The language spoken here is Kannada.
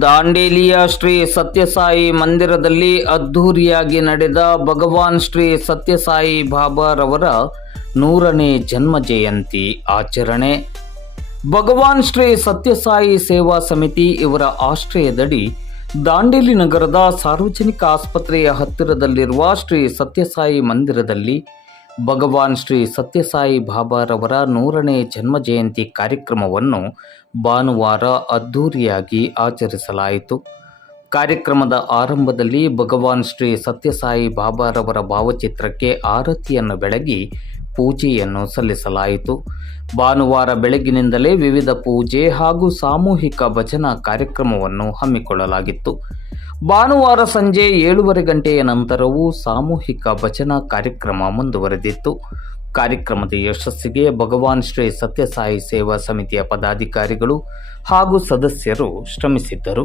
ದಾಂಡೇಲಿಯ ಶ್ರೀ ಸತ್ಯಸಾಯಿ ಮಂದಿರದಲ್ಲಿ ಅದ್ಧೂರಿಯಾಗಿ ನಡೆದ ಭಗವಾನ್ ಶ್ರೀ ಸತ್ಯಸಾಯಿ ಬಾಬಾರವರ ನೂರನೇ ಜನ್ಮ ಜಯಂತಿ ಆಚರಣೆ. ಭಗವಾನ್ ಶ್ರೀ ಸತ್ಯಸಾಯಿ ಸೇವಾ ಸಮಿತಿ ಇವರ ಆಶ್ರಯದಡಿ ದಾಂಡೇಲಿ ನಗರದ ಸಾರ್ವಜನಿಕ ಆಸ್ಪತ್ರೆಯ ಹತ್ತಿರದಲ್ಲಿರುವ ಶ್ರೀ ಸತ್ಯಸಾಯಿ ಮಂದಿರದಲ್ಲಿ ಭಗವಾನ್ ಶ್ರೀ ಸತ್ಯಸಾಯಿ ಬಾಬಾರವರ ನೂರನೇ ಜನ್ಮ ಜಯಂತಿ ಕಾರ್ಯಕ್ರಮವನ್ನು ಭಾನುವಾರ ಅದ್ಧೂರಿಯಾಗಿ ಆಚರಿಸಲಾಯಿತು. ಕಾರ್ಯಕ್ರಮದ ಆರಂಭದಲ್ಲಿ ಭಗವಾನ್ ಶ್ರೀ ಸತ್ಯಸಾಯಿ ಬಾಬಾರವರ ಭಾವಚಿತ್ರಕ್ಕೆ ಆರತಿಯನ್ನು ಬೆಳಗಿ ಪೂಜೆಯನ್ನು ಸಲ್ಲಿಸಲಾಯಿತು. ಭಾನುವಾರ ಬೆಳಗಿನಿಂದಲೇ ವಿವಿಧ ಪೂಜೆ ಹಾಗೂ ಸಾಮೂಹಿಕ ಭಜನಾ ಕಾರ್ಯಕ್ರಮವನ್ನು ಹಮ್ಮಿಕೊಳ್ಳಲಾಗಿತ್ತು. ಭಾನುವಾರ ಸಂಜೆ ಏಳೂವರೆ ಗಂಟೆಯ ನಂತರವೂ ಸಾಮೂಹಿಕ ಭಜನಾ ಕಾರ್ಯಕ್ರಮ ಮುಂದುವರೆದಿತ್ತು. ಕಾರ್ಯಕ್ರಮದ ಯಶಸ್ಸಿಗೆ ಭಗವಾನ್ ಶ್ರೀ ಸತ್ಯಸಾಯಿ ಸೇವಾ ಸಮಿತಿಯ ಪದಾಧಿಕಾರಿಗಳು ಹಾಗೂ ಸದಸ್ಯರು ಶ್ರಮಿಸಿದ್ದರು.